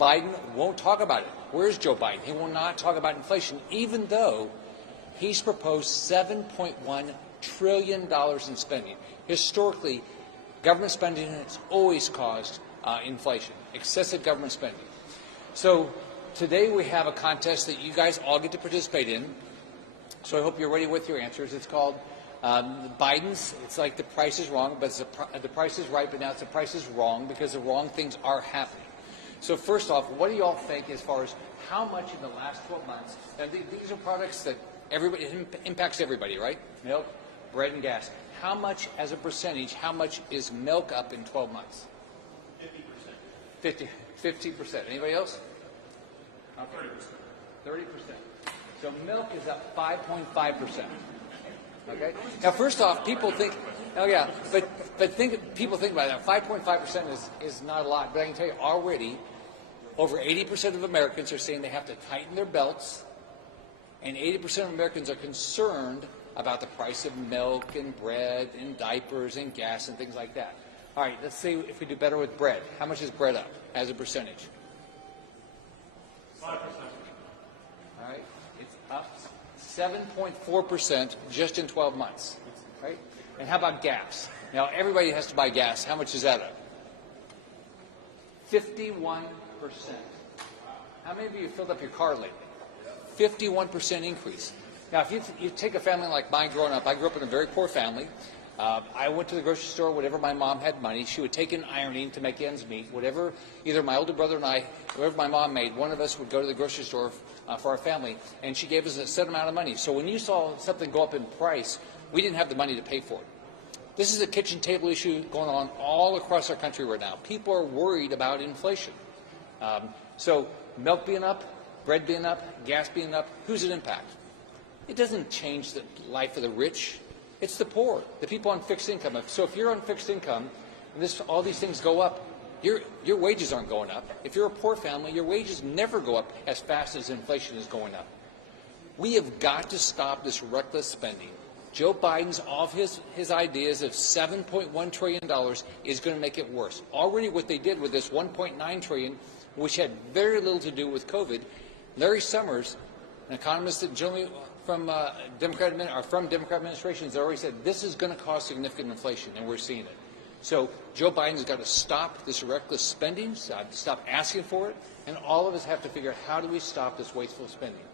Biden won't talk about it. Where's Joe Biden? He will not talk about inflation, even though he's proposed $7.1 trillion in spending. Historically, government spending has always caused inflation, excessive government spending. So today we have a contest that you guys all get to participate in. So I hope you're ready with your answers. It's called Biden's. It's like The Price is Wrong, but The Price is Right, but now it's The Price is Wrong because the wrong things are happening. So first off, what do you all think as far as how much in the last 12 months, and these are products that everybody, it impacts everybody, right? Milk, bread, and gas. How much as a percentage, how much is milk up in 12 months? 50%. 50%. Anybody else? Okay. 30%. So milk is up 5.5%. Okay. Now, first off, people think, oh yeah, but people think about it. 5.5% is not a lot, but I can tell you already, over 80% of Americans are saying they have to tighten their belts, and 80% of Americans are concerned about the price of milk and bread and diapers and gas and things like that. All right, let's see if we do better with bread. How much is bread up as a percentage? 5%. All right, it's up 7.4% just in 12 months, right? And how about gas? Now, everybody has to buy gas. How much is that up? 51%. How many of you filled up your car lately? 51% increase. Now, if you take a family like mine growing up, I grew up in a very poor family. I went to the grocery store, whatever my mom had money, she would take in ironing to make ends meet. Whatever, either my older brother and I, whatever my mom made, one of us would go to the grocery store for our family, and she gave us a set amount of money. So when you saw something go up in price, we didn't have the money to pay for it. This is a kitchen table issue going on all across our country right now. People are worried about inflation. So milk being up, bread being up, gas being up, who's it impact? It doesn't change the life of the rich. It's the poor, the people on fixed income. So if you're on fixed income and all these things go up, your wages aren't going up. If you're a poor family, your wages never go up as fast as inflation is going up. We have got to stop this reckless spending. Joe Biden's, all of his ideas of $7.1 trillion is going to make it worse. Already what they did with this $1.9 trillion, which had very little to do with COVID, Larry Summers, an economist that generally from Democrat administrations, already said this is going to cause significant inflation, and we're seeing it. So Joe Biden's got to stop this reckless spending, stop asking for it, and all of us have to figure out how do we stop this wasteful spending.